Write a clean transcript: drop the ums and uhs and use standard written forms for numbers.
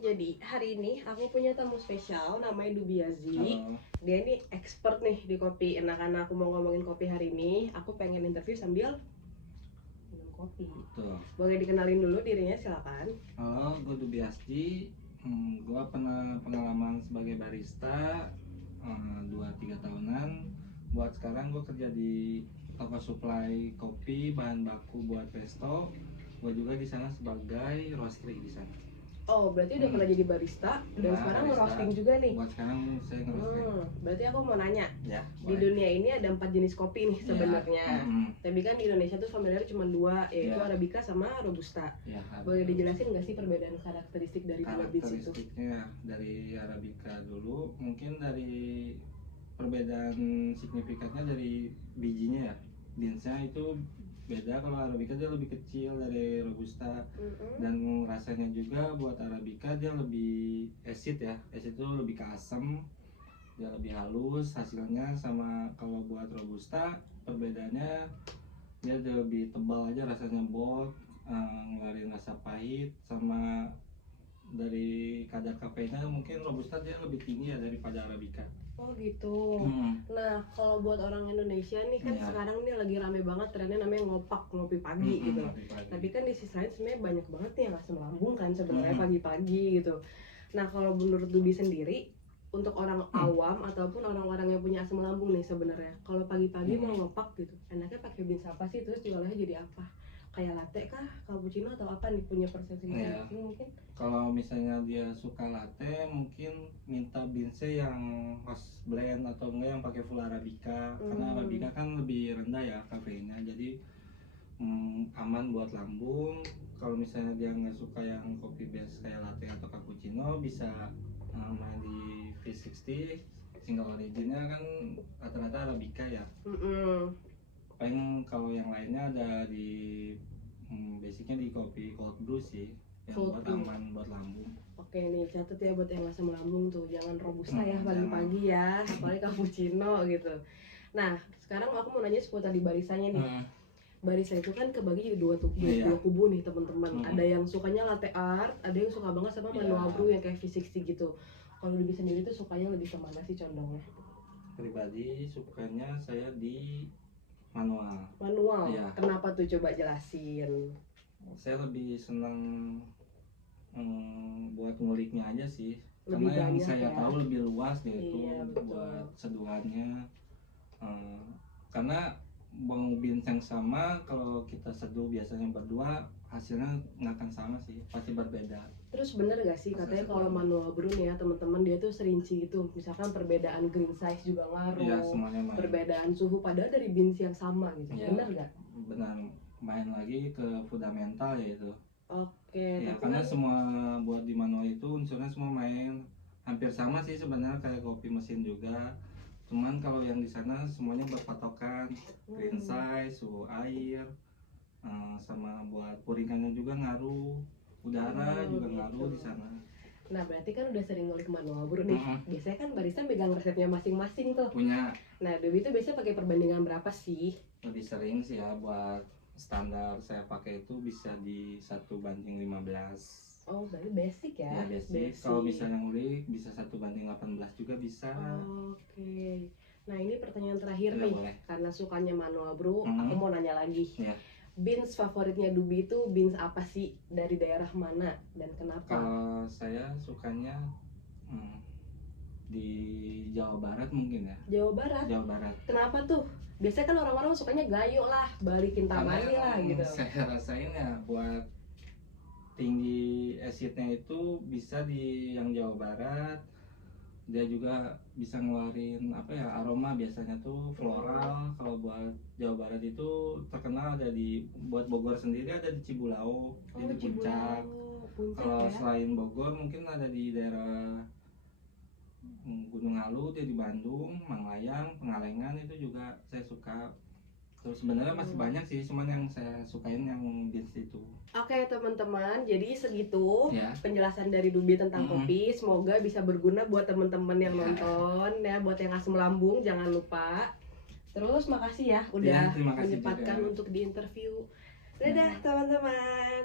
jadi hari ini aku punya tamu spesial namanya Dubiazi. Halo. Dia ini expert nih di kopi. Nah, karena aku mau ngomongin kopi hari ini, aku pengen interview sambil minum kopi. Betul. Boleh dikenalin dulu dirinya, silakan. Halo, gue Dubiasti. Gue pernah pengalaman sebagai barista 2-3 tahunan. Buat sekarang gue kerja di toko supply kopi, bahan baku buat pesto. Gue juga di sana sebagai roastery di sana. Oh, berarti udah pernah jadi barista dan Nah, sekarang barista. nge-roasting juga nih. Buat sekarang saya nge-roasting. Berarti aku mau nanya, Ya, di boleh. dunia ini ada 4 jenis kopi nih sebenarnya. Tapi kan di Indonesia tuh familiar cuma 2, yaitu Ya. Arabica sama Robusta. Ya, Boleh dijelasin nggak sih perbedaan karakteristik dari dua beans itu? karakteristiknya dari Arabica dulu, mungkin dari perbedaan signifikannya dari bijinya ya. Beansnya itu beda, kalau Arabica dia lebih kecil dari Robusta, dan rasanya juga buat Arabica dia lebih acid ya. Acid itu lebih ke asam, dia lebih halus hasilnya. Sama kalau buat Robusta perbedaannya dia lebih tebal aja rasanya, bold, ngeluarin rasa pahit. Sama dari kadar kafeinnya mungkin Robusta dia lebih tinggi ya daripada Arabica. Oh gitu. Nah, kalau buat orang Indonesia nih kan Iya. sekarang nih lagi rame banget trennya namanya ngopi pagi gitu. Tapi kan di sisi lain sebenarnya banyak banget nih yang asam lambung kan sebenarnya pagi-pagi gitu. Nah, kalau menurut Dubi sendiri, untuk orang awam ataupun orang-orang yang punya asam lambung nih sebenarnya, kalau pagi-pagi mau ngopak gitu, enaknya pakai beans apa sih? Terus jualannya jadi apa? Kayak latte kah, cappuccino atau apa nih, punya persepsi Iya. mungkin? Kalau misalnya dia suka latte, mungkin minta beansnya yang roast blend atau enggak yang pakai full Arabica. Karena Arabica kan lebih rendah ya kafeinnya, jadi aman buat lambung. Kalau misalnya dia nggak suka yang kopi base kayak latte atau cappuccino, bisa main di V60. Single originnya kan rata-rata Arabica ya. Paling kalau yang lainnya ada di basicnya di kopi cold brew sih, yang Cold buat brew. aman buat lambung. Oke nih, catat ya buat yang asam lambung tuh, jangan Robusta ya Jangan. pagi-pagi ya, apalagi cappuccino gitu. Nah, sekarang aku mau nanya seputar di barisanya nih. Barista itu kan kebagi jadi dua Iya. kubu nih teman-teman. Ada yang sukanya latte art, ada yang suka banget sama manual Iya. brew yang kayak V60 gitu. Kalau Dubi sendiri tuh sukanya lebih kemana sih condongnya? Pribadi sukanya saya di manual. Manual? Iya. Kenapa tuh, coba jelasin. Saya lebih senang buat nguliknya aja sih, Lebih karena yang banyak saya ya? tahu lebih luas yaitu Iya, betul. buat seduhannya. Karena bang beans yang sama kalau kita seduh biasanya berdua, hasilnya nggak akan sama sih, pasti berbeda. Terus bener gak sih katanya kalau manual brew nih ya teman-teman, dia tuh serinci gitu. Misalkan perbedaan green size juga ngaruh. Iya, semuanya main. Perbedaan suhu padahal dari beans yang sama gitu. Iya, Bener gak? benar, main lagi ke fundamental yaitu. Oke, Ya, tapi karena kan semua buat di manual itu unsurnya semua main hampir sama sih sebenarnya kayak kopi mesin juga. Cuman kalau yang di sana semuanya berpatokan green size, suhu air, sama buat puringannya juga ngaruh, udara juga gitu. ngaruh di sana. Nah, berarti kan udah sering ngulik manual brew nih. Biasanya kan barista megang resepnya masing-masing tuh. Punya Nah, Dewi itu biasanya pakai perbandingan berapa sih? lebih sering sih ya, buat standar saya pakai itu bisa di 1:15. Oh, berarti basic ya? Ya, basic. Kalau misalnya ngulik bisa 1:18 juga bisa. Oke. Nah, ini pertanyaan terakhir Ya, nih. boleh. Karena sukanya manual brew, aku mau nanya lagi. Ya. Beans favoritnya Dubi itu beans apa sih? Dari daerah mana dan kenapa? Kalau saya sukanya di Jawa Barat mungkin ya. Jawa Barat? Jawa Barat. Kenapa tuh? Biasanya kan orang-orang sukanya gayo lah, balikin tangannya lah gitu. Saya rasain ya, buat tinggi acidnya itu bisa di yang Jawa Barat. Dia juga bisa ngeluarin apa ya, aroma biasanya tuh floral. Kalau buat Jawa Barat itu terkenal ada di, buat Bogor sendiri ada di Cibulau, di Puncak. Kalau ya? selain Bogor mungkin ada di daerah Gunung Halu, dia di Bandung, Manglayang, Pengalengan itu juga saya suka. Terus sebenarnya masih banyak sih, cuman yang saya sukain yang beans itu. Oke teman-teman, jadi segitu Ya. penjelasan dari Dubi tentang kopi. Semoga bisa berguna buat teman-teman yang nonton ya, buat yang asam lambung jangan lupa. Terus makasih ya udah terima kasih menyempatkan juga. untuk diinterview. Dadah teman-teman.